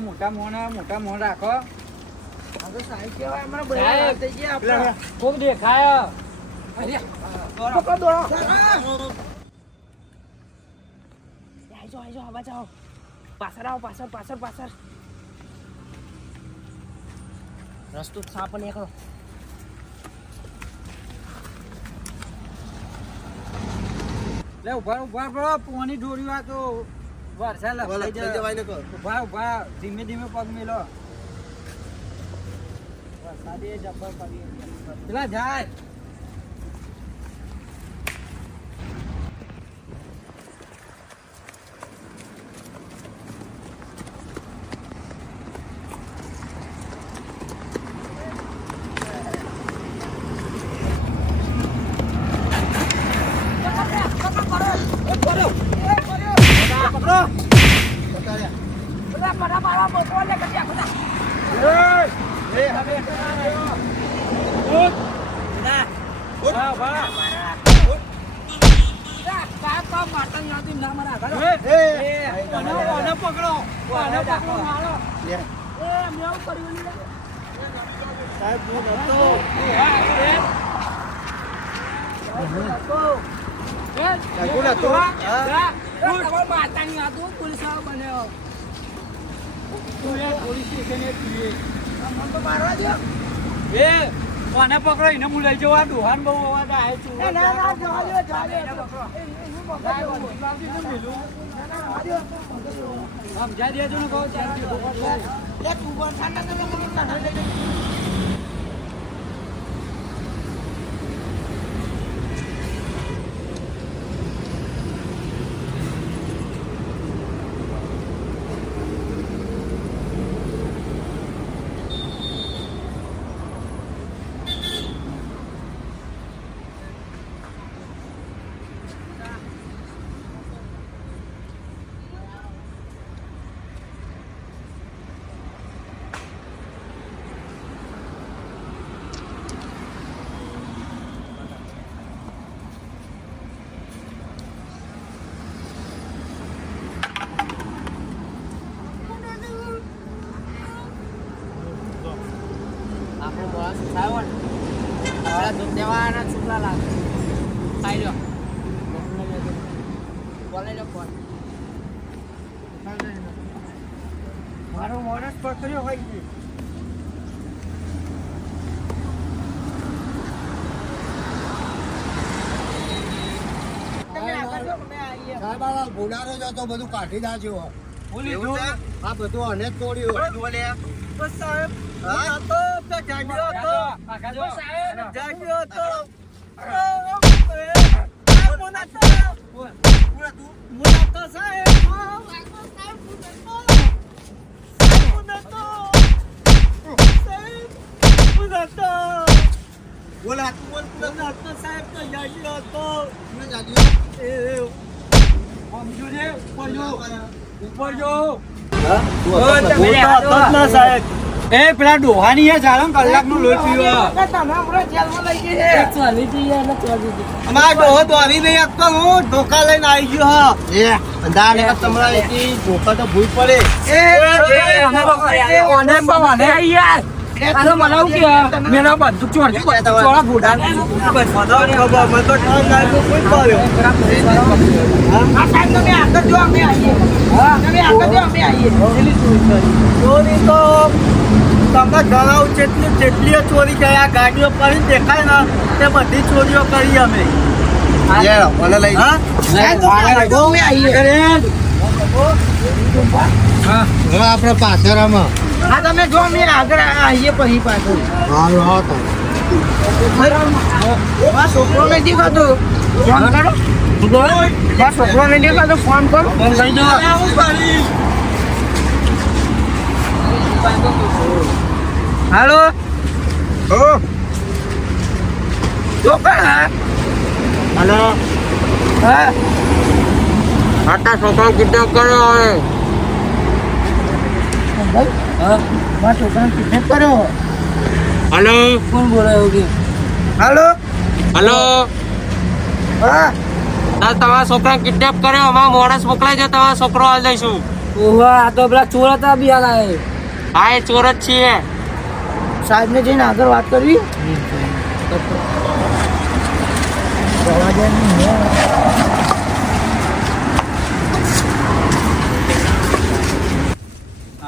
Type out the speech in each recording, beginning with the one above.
મોટા મોણ રાખો. ખૂબ દેખાય. પાછળ રસ્તો સાપ નીકળો. લે ઉભા પોની દોરી તો વરસાદ ઉભા ધીમે ધીમે પગ મેલો. વરસાદ જબ્બર પડી પેલા જાય. કોને પકડો એને હું લઈ જવા દુહાન બહુ અવાજ આવે છું. સમજાય દેજો ને કહો. મારો માણસ પકડ્યો હોય છે. ભૂલારો જતો બધું કાઢી દાજો. આ બધું અને જ તોડ્યું. સાહેબ પેલા ડોહાની કલાક નું લોહી પીવા અમારા ડોહો તો આવી નહીં આપતો. હું ધોકા લઈને આવી ગયો. તમારા ધોકા તો ભૂલ પડે. મેરા બંદૂક ચોરી ચોળા ભૂડા ચોરી તો તમને જણાવું જેટલી ચોરી ગયા ગાડીઓ પડી દેખાય ને તે બધી ચોરીઓ કરી અમે. આપડે પાછળમાં તમે જો અમે આગળ આવીએ પછી પાછળ છોકરો ને દેખાતો ફોન કરો. છોકરો ને દેખાતો ફોન કરો. હાલો હલો હા આટા છોકરો કિડનેપ કર્યો હવે. હલો કોણ બોલે? હલો હલો હા તમારા છોકરાને કિડનેપ કર્યો, અમારો માણસ મોકલાઈ દો, તમારો છોકરો હાલ દઈશું. ઓહો આ તો પેલા ચોર હતા બિહાર. હા એ ચોર જ છીએ. સાહેબ ને જઈને આગળ વાત કરવી.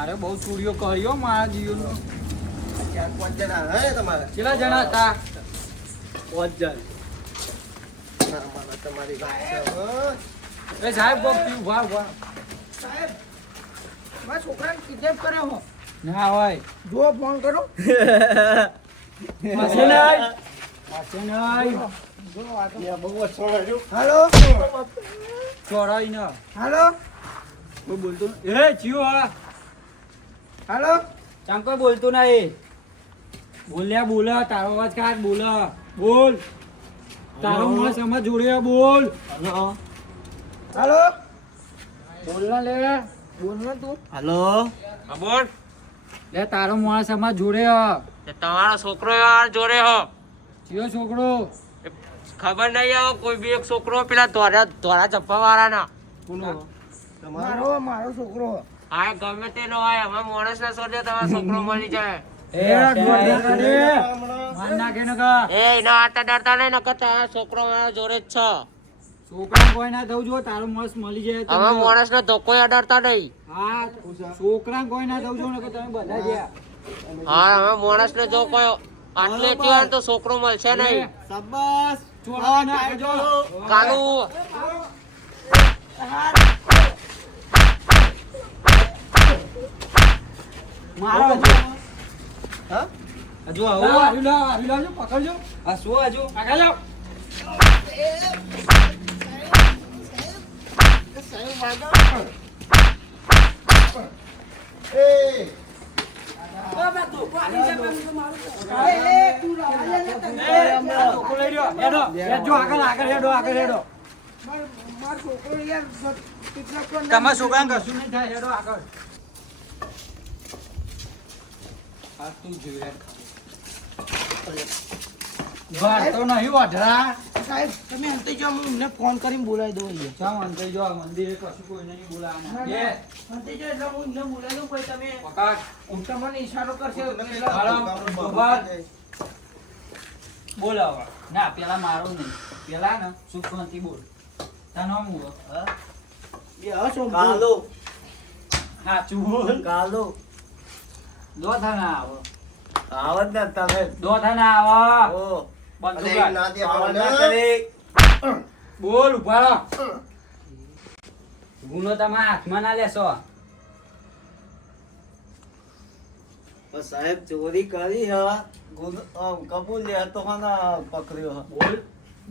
અરે બહુ ચોરીઓ કર્યો મારા જીવનનો. 4-5 જણા હે તમારે? કેટલા જણા હતા? 5 જણ. તમારી વાત છે હો. એ સાહેબ કોક થયું, વાહ વાહ. સાહેબ મારા છોકરાને કિડનેપ કર્યો હો. ના હોય. જો ફોન કરો. પાસે નહીં. પાસે નહીં. બહુ ઓછો રહ્યો. હાલો ચોરાઈ ન. હાલો કોઈ બોલતું નહીં. એ જીઓ હા. હાલો ચામ કોઈ બોલતું નહીં. બોલ્યા બોલે, તારો અવાજ કાઢ બોલે. બોલ. તારો માણસ આમાં જોડ્યો બોલ. હાલો બોલ ના લે, બોલ ના તું. હાલો. હા બોલ. લે તારો માણસ આમાં જોડ્યો. તમારો છોકરો યાર જોડે હો. જીઓ છોકરો. ખબર નહીં આવે કોઈ બી એક છોકરો પેલા ધોળા ચપ્પા વાળાના. મારો છોકરો. હા ગમે તે નો હોય, અમે માણસ ને શોધે તમારો છોકરો મળી જાય. એ માર નાખે ને કા. એ એના હાથે ડરતા નહીં, નકર તારો છોકરો મારા જોડે જ છે. છોકરા કોઈ ના દઉં જો તારો માણસ મળી જાય તો. અમે માણસ ને ધોકો ડરતા નહીં. હા છોકરા કોઈ ના દઉં જો ને કે તમે બધા ગયા. હા અમે માણસ ને જો કોઈ આટલે થયો તો છોકરો મળશે નહીં. શાબાશ. ચોરા ના કરજો. કાલુ મારો હા? હજુ આવો આવીલો પકડજો. આ શું હજુ પકડજો. તમારા છોકરાને કશું નહીં થાય. હેડો આગળ. આ તું જોઈ રે. વાર તો નહીં વાઢરા. સાહેબ તમે અંતે જો હું એમને ફોન કરીને બોલાવી દઉં અહીંયા. ચાલ અંતે જો આ મંદિરે કશું કોઈ નહીં બોલાવવાના. એ અંતે જો એટલે હું એમને બોલાવી દઉં પછી તમે પકડ. તમને ઈશારો કરશે. બોલાવા ના પેલા મારું નહીં. પેલા ને સુખવંતી બોલ. તાનો હું કાલો. સાચું બોલ. કાલો. દો થાના આવો. આવત ને તમે. દો થાના આવો. ઓ. બંધુ અરે કાઢ. ના દે આવા ના આવડે. કરે. બોલ ઉપાડો. ગુનો તમારા હાથમાં ના લેશો. પણ સાહેબ ચોરી કરી હા. કબૂલ લે તો ખાના પકડ્યો હા. બોલ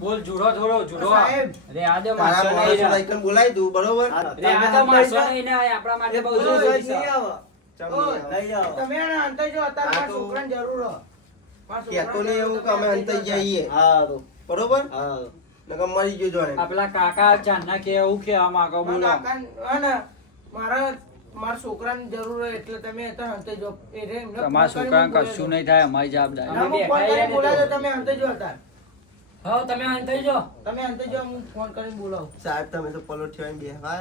બોલ જુડો થોડો જુડો. સાહેબ. રે આ દે તારા મારશો માણસ નહીં. લાઈકન બોલાવી દઉં બરોબર. રે આ તો મારશો નહીં ને આપણા માટે બહુ જરૂરી છે. નહીં આવે. નહીં આવે. તમે એના અંતે જો અત્યારે આ મારા તો- છોકરાને જરૂર હો. મારા કહેતો છોકરાને નહીં એવું કે અમે અંતઈ જઈએ. હારું. બરોબર. હા. નકર મરી ગયો જોડે. આ પેલા કાકા ચાંદના કે એવું કેવા માંગો બોલો. મારા કાકા- હે ને, મારા છોકરાની જરૂર હોય એટલે તમે અત્યારે અંતે જો. એ રે એમને તમારા ફોન કરીને છોકરાને બોલાવી કશું દો. નહીં થાય અમારી જવાબદારી. ના, હું ફોન કરીને બોલાવી દો, તમે અંતે જો અત્યારે. હા તમે અંતે જો. તમે અંતે જો, હું ફોન કરીને બોલાવું. સાહેબ તમે તો પલોઠ થઈને બેહવા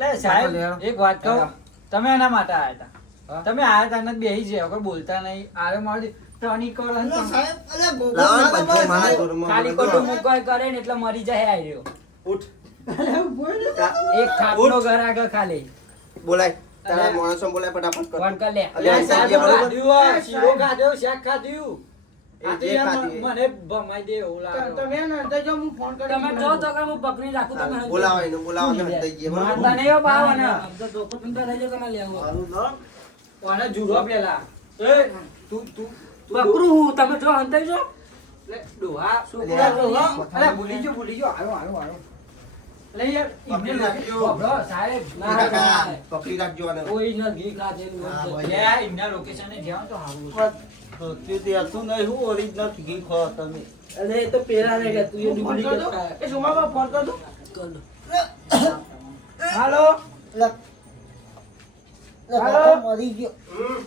લે સાહેબ એક વાત કહું. તમે એના માટે આયા હતા. તમે આયા હતા ને બેહી જાય કોઈ બોલતા નહીં. આરે મારી ટણી કરો ને તમે. ખાલી ખોટું મુકાય કરે ને એટલે મરી જાય આ રહ્યો. એક થાપનો ઘર આગળ ખાલી બોલાય તારા માણસો બોલાય ફટાફટ કર. ફોન કર લે. અલ્યા, સાહેબ, બરોબર. શીરો ખાધ્યો શાક ખાધ્યું. આ તો જે યાર ખાધી. મને ભમાઈ દે એવું લાગે. તમે એના અંતે જો, હું ફોન કરીને તમે જો બોલાવું. તો કે હું પકડી રાખું તમે બોલાવા એને બોલાવા ને હંતાઈ જઈએ, બરોબર? મારતા નહીં હો બાવ ને. ધોકો પીંપા થઈ જાય તમે લેવો મારું નામ? કોને જુડો પેલા. એ તું તું પકડું હું તમે જો હંતાઈ જો લે ડોહા છોકરા ડોહા. અરે ભૂલી ગયો આયો આયો લે યાર પકડી રાખજો. બબડો સાહેબ એ કાકા, પકડી રાખજો આને. કોઈ ન ઘી ખાધેલું હા, હોય. ભાઈ. લે ઇન્ના લોકેશન એ જાવ તો હારું. અરે એ તો પેલા રહી ગયા તું એ હું ફોન કર ડુપ્લિકેટ દઉં? ખાય. એ સુમાબા ફોન કર દઉં? કર દો. હાલો હાલો હમ.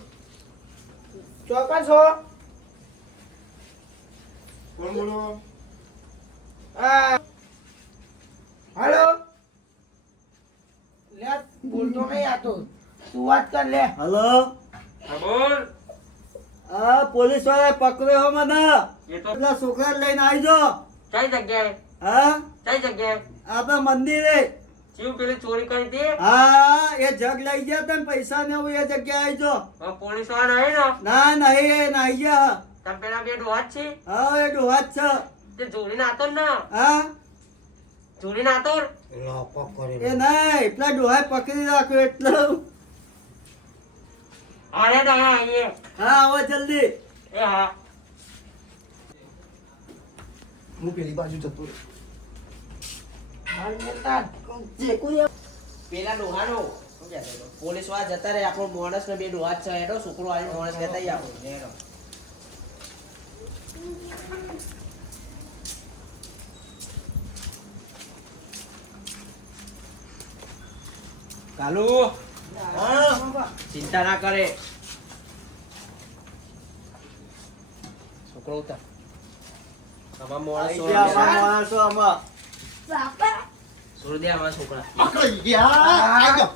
ચોકન છો? કોણ બોલો? આ હાલો લે બોલતો નહીં આ તો તું વાત કર લે હલો હા બોલ. હા પોલીસ વાળા પકડ્યો હો મને એ તો પેલા છોકરા લઈને આવી જો કઈ જગ્યાએ હા કઈ જગ્યાએ આપણા મંદિરે જીવ પેલી ચોરી કરી હતી હા એ જગ લઈ ગયા તા ને પૈસા ને એવું એ જગ્યાએ આવી જો પોલીસ વાળા નહીં ને ના નહીં એ નાઈ ગયા તમે પેલા બે ડોહાત છે હા એ ડોહાત છે તે જોડી નાતો ને હા જોડી નાતો એ નહીં પેલા ડોહાએ પકડી રાખ્યો એટલે અરે દયા આઈએ હા આવો જલ્દી એ હા હું પેલી બાજુ જતો રહ્યો. હાલ બોલતા પેલા ડોહાનો પોલીસ વાળા જતા રહે આપણો માણસ ને બે ડોહા જ છે એનો છોકરો આવી માણસ લેતા આપણો એનો કાલુ ચિંતા ના કરે છોકરો ઉતાર તમારા આઈ માણસો ગયા અમારા માણસો આમાં છોડી દે અમારા છોકરા પકડી ગયા. આઈ જાઓ.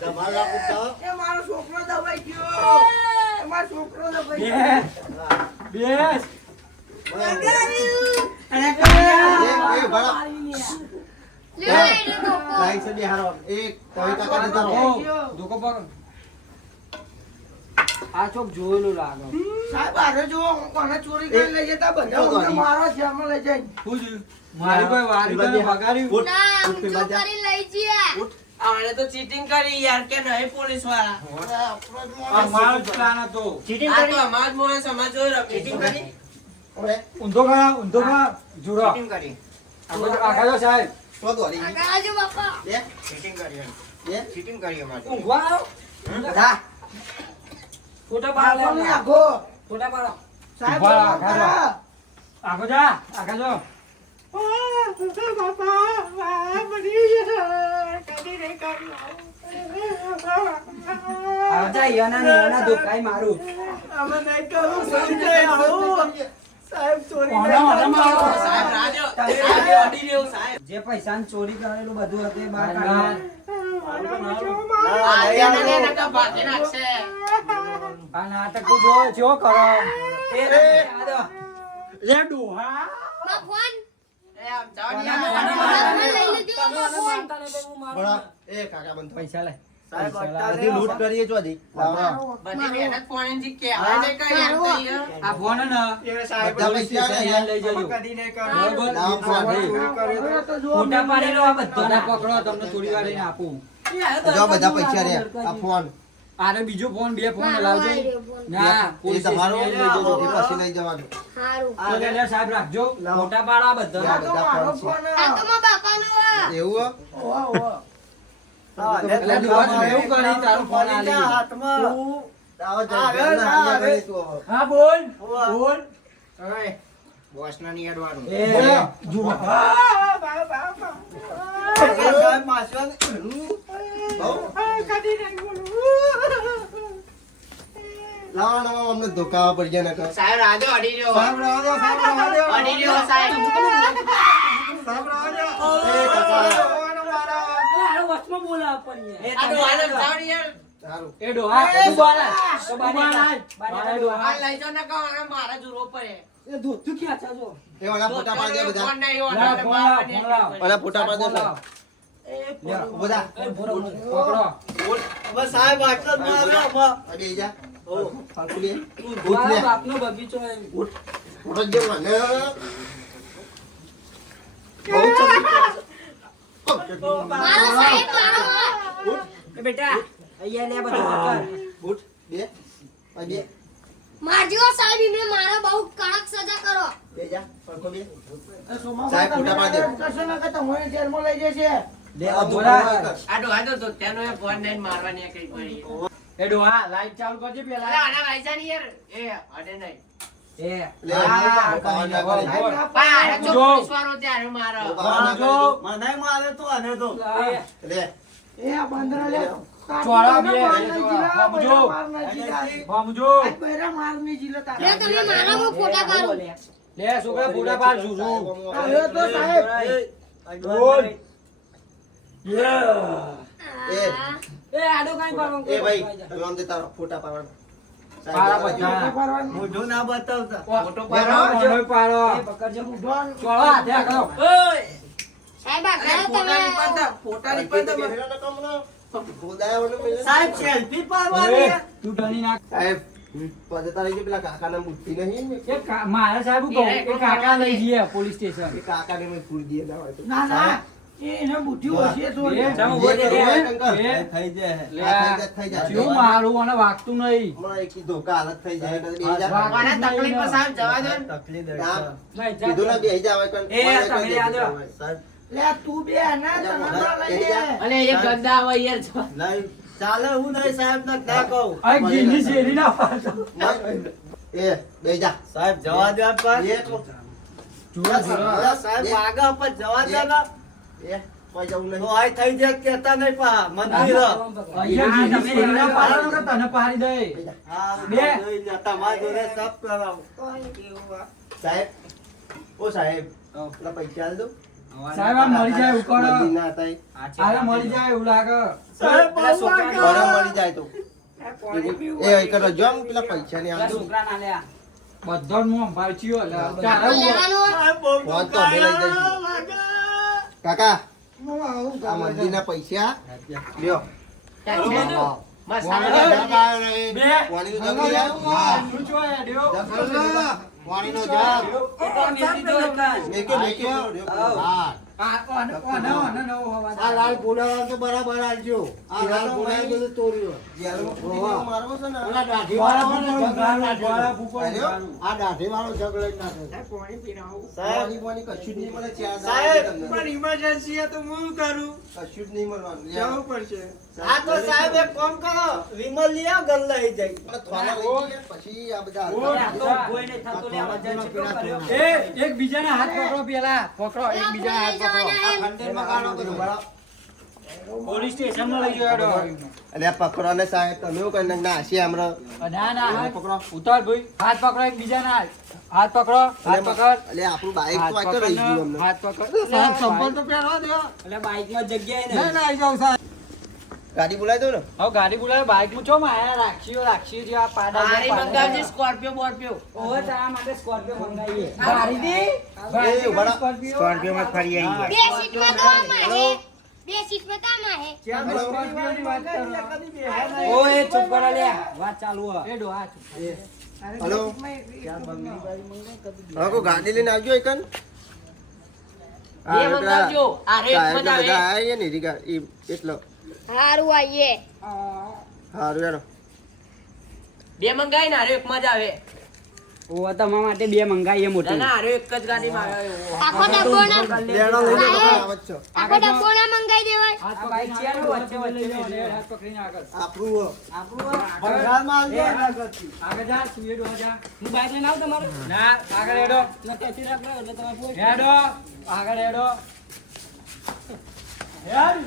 તમારા પુત્રા. એ મારો છોકરો દબાઈ ગયો એ મારો છોકરો દબાઈ ગયો બેસ અને એ ભલા. લાઈન સે બિહારો. એક કોઈ કાકા દેતા રહો. ધોકો પકડ આ ચોક જોયેલું લાગે સાહેબ આરે જો કોને ચોરી કરી લઈ જતા બધા અમને મારો જેલમાં લઈ જાય મારી કોઈ વારી તને બગાડ્યું આને તો ચીટિંગ કરી યાર કે નહીં પોલીસ વાળા આ મારો જ પ્લાન હતો ચીટિંગ કરી અમાર માણસ અમાર જોઈ રહ્યો ચીટિંગ કરી ઓરે, ઊંધો ખા જુરો ચીટિંગ કરી આખા જો સાહેબ તો દોરી. એ, ચીટિંગ કરી એ, ચીટિંગ કરી અમાર ઊંઘવા આવો બધા ફોટા પાડો ને આખો ફોટા પાડો સાહેબ ઉભા બોલો રાખા ખરા. આખો જા આખા જો આવતા યના દુખાઈ મારું અમે નહીં કરું સંજય આવો સાહેબ ચોરી સાહેબ રાજો સાહેબ અડી રહ્યો સાહેબ જે પૈસા ચોરી કરેલું બધું હતું એ બહાર ના. કાઢ્યું. આ યના ને નકા ભાગે નાખશે આ નાટક જો જો કરો લે ડોહા એ આમ જાવ ભલા. એ કાકા બંધ થો. પૈસા લે સાહેબ, પૈસા અત્યારે લે. લૂંટ કરીએ છો દી. લાવો. બધી મહેનત પોણી જી કે આ નહીં કરી એમ કહીએ આ ફોન હે ને બધા પૈસા લે યાર. લઈ જજો બરોબર લાવો ફોન. ફોટા પાડેલો આ બધા પકડો તમને થોડી વાર રહીને આપું જો બધા પૈસા રે આ ફોન આને બીજો ફોન બે ફોન લાવજો ના એ પોલીસ તમારો સ્ટેશને લઈ જજો. એ પછી લઈ જવાનું. તો લે સાહેબ રાખજો ફોટા પાડો આ બધા આ તો મારો ફોન એવું હો? એટલે ડોહા એવું કરી તારો ફોન આલી દીધો. હાથમાં આવો આવે જગ્યા ના ના આવે. આવી તું હવે. હા બોલ બોલ ઓય બોસ ના ની અડવાનું એ જુઓ સાહેબ માસવાન. બહુ. લાવો ને મામા, અમને ધોકા પડી ગયા નકર. સાહેબ રાજો અડી રહ્યો સાહેબ રાવા દો, સાહેબ રાવા દો. અડી રહ્યો સાહેબ સાહેબ રાવા દો. એ કાકા. આ ડોહાને બતાવડી યાર સારું. એ ડોહા તું બોલા તો બાને આ ડોહા લઈ જાઓ નકા હવે મારા જુરો પડે એ ઓલા ફોટા પાડી દે બધા. ફોન નહીં લા, ઓલા ફોન લાવ, ફોન લાવ. ઓલા ફોટા પાડી દે સાહેબ. બધા. પકડો બસ સાહેબ આટલો જ મારે આમાં. આ બેહી જા. ઓ, ફાંકુ લે. ઉઠ લે. ફોટો જ જેવો ને. બહુ ચમકી બેટા અહીંયા લે બધું ઉઠ. બે. આ બે. મારજો સાહેબ એમને મારો બહુ કડક સજા કરો બે જા. ફાંકુ બે. સોમા સાહેબ, ફોટા પાડી દે. કરશો ને કે તમને જેલમાં લઈ જશે લે આ બોલા ધોકા આ ડોહા તો તેનો એ ફોન નહીં મારવાની કઈ પડી એ ડોહા લાઈટ ચાલુ કરજે અરે પેલા આના વાઈસા ની યાર એ અડે નહીં એ લે. હા, ધોકા ના કરે. પા આને જો. ચોવીસ વાળો ત્યારે મારો જો. મને મારે તો આને તો. લે. એ આ બંદરા લે ચોળા બે સમજો સમજો મારની જીલા લે તમે મારા હું ફોટા પાડું લે છોકરા ફોટા પાડ છું આવ્યો તો સાહેબ બોલ એ આડો કાઈ પાડો એ ભાઈ તમે આમ જતા રહો, ફોટા પાડવાના. પાડા સાહેબ, બધા. મોઢું ના બતાવતા ફોટો પાડો મોઢો પાડો ચોળો હાથે કરો સાહેબ આ અરે ઘરે ફોટા ની તમે પડતા ફોટા ની પડતા બેહેરાના કામના બોલાયાવાનું પેલા. સાહેબ સેલ્ફી પાડવાની તું ડરી નાખ સાહેબ, પજતા રહી ગયો, પેલા કાકાના બુદ્ધિ નહીં ને. મારા સાહેબ કહું કે કાકા લઈ જઈએ પોલીસ સ્ટેશન એ કાકાને મેં ફૂલ દીએ ના હોય તો. ના ના એને બુદ્ધિ ઓછી છે થોડી. એ જે કરવું હોય કંકર. એ થઈ જાય લે થઈ જાય. શું મારું અને વાગતું નહીં હમણાં એકી ધોકા હાલત થઈ જાય. કદી બેહી જા. કોને તકલીફ માં સાહેબ જવા દે ને. તકલીફ ના, દેખાય. કીધું ના બેહી જાવ કંકર. એ તમે યાદ રાખો. સાહેબ લે તું બે ના તને લઈ લે. અલે એ ગંદા આવે યાર નહીં ચાલે હું નહીં સાહેબ ના કહું આ ગીની શેરી ના પાડતો એ બેહી જા. સાહેબ જવા દે પર એક સાહેબ આગળ પર જવા દે ને એ કોઈ જવું તો નહીં. આય થઈ જાય કેતા નહીં પા મંદિર અહીંયા ગીની શેરી ના પાડો કે તને પાડી દે બે. તમારા જોડે સબ કરાવ સાહેબ, ઓ સાહેબ, પેલા પૈસા આલ દો. સાહેબ આ મરી જાય ઉકળો મદીના હતા એ. અરે મરી જાય એવું લાગે સાહેબ પેલા છોકરા બરાબર મળી જાય તો. એ પાણી પીવું એ એક રજો આમ પેલા પૈસા ની આલ દો. બધો જ મોં ભાઈચ્યો તારે લેવાનું ફોન તો અમે લઈ જઈશું. કાકા, આ મંદિરના પૈસા લ્યો. બસ બે. પાણીનું જગ લઈ આવ. શું છો એડ્યો જગ તો લઈ લો. પાણીનો જગ. મેકે મેકે. હા. આ લાલ પુલાવા તો બરાબર આલજો. આ લાલ પુલાવા બધું તોડ્યો. જેલમાં મારવો છે ને. આ દાઢી વાળો જગ લઈ નાખે. પાણી પીરાવું. પાણી પાણી કશું જ નહીં મળે. ચાર સાહેબ, દાડા પણ ઇમરજન્સી છે તો હું કરું કશું જ નહીં મળવાનું. જવું પડશે આ તો સાહેબ એક કામ કરો વિમલ લઈ આવ ગલ લઈ જાય પણ થોડા લઈ જઈએ, પછી આ બધા એક બીજાના હાથ પકડો પેલા પકડો એક બીજાના હાથ પકડો ખંડેરમાં ગાળો બધું બરાબર. પોલીસ સ્ટેશન માં લઈ જવાનો અલે આ પકડો ને સાહેબ, તમે એવું કરીને ના હસી હમણાં. ના ના હાથ પકડો. ઉતાર ભાઈ હાથ પકડો એક બીજાના હાથ પકડો હાથ પકડ અલે આપણું બાઈક તો હાથ આ રહી ગયું પકડ અમને. હાથ પકડ સાહેબ સંભળ તો પહેરવા દો એટલે બાઈકમાં જગ્યાએ ના ના આવી જાવ સાહેબ ગાડી બોલાવી દો ને. હવે ગાડી બોલાવે બાઈક માં છો માયા રાખશીઓ જે આ પાડા ગાડી મંગાવજે સ્કોર્પિયો બોર્પિયો ઓહો તારા માટે સ્કોર્પિયો મંગાવીએ ગાડી દે એ ઉભા રહો. સ્કોર્પિયો માં ફરી આવી બે સીટમાં તો આમાં હે બે સીટમાં તો આમાં હે સ્કોર્પિયો ની વાત કરો ઓય ચૂપ કરો લે વાત ચાલુ હે એ ડો હાથ હલો. હા, કોઈ ગાડી લઈને આવજો એકન. બે મંગાવજો આ રેટ સાહેબ મજા બધા આવે આયા ને રીગા એટલો હારું આઈએ હારું યાર. બે મંગાઈ ને આરે એક મજા આવે ઓ તમારા માટે બે મંગાવીએ ના મોટી ના આરે એક જ ગાડીમાં આવે એવો. આખો ડબ્બો ના લેણો લઈ લો, તમે આવો જ છો. આખો ડબ્બો ના મંગાઈ દેવાય હાથ આ બાઈક છે ને વચ્ચે પકડી વચ્ચે હાથ પકડીને આગળ આપણું ભગવાનમાં આવજો આગળ જા તું એડો જા હું બાઈક લઈને આવું તમારે ના આગળ એડો ના ત્યાંથી રાખો એટલે તમે પોસ્ટ હેડો આગળ હેડો હેડ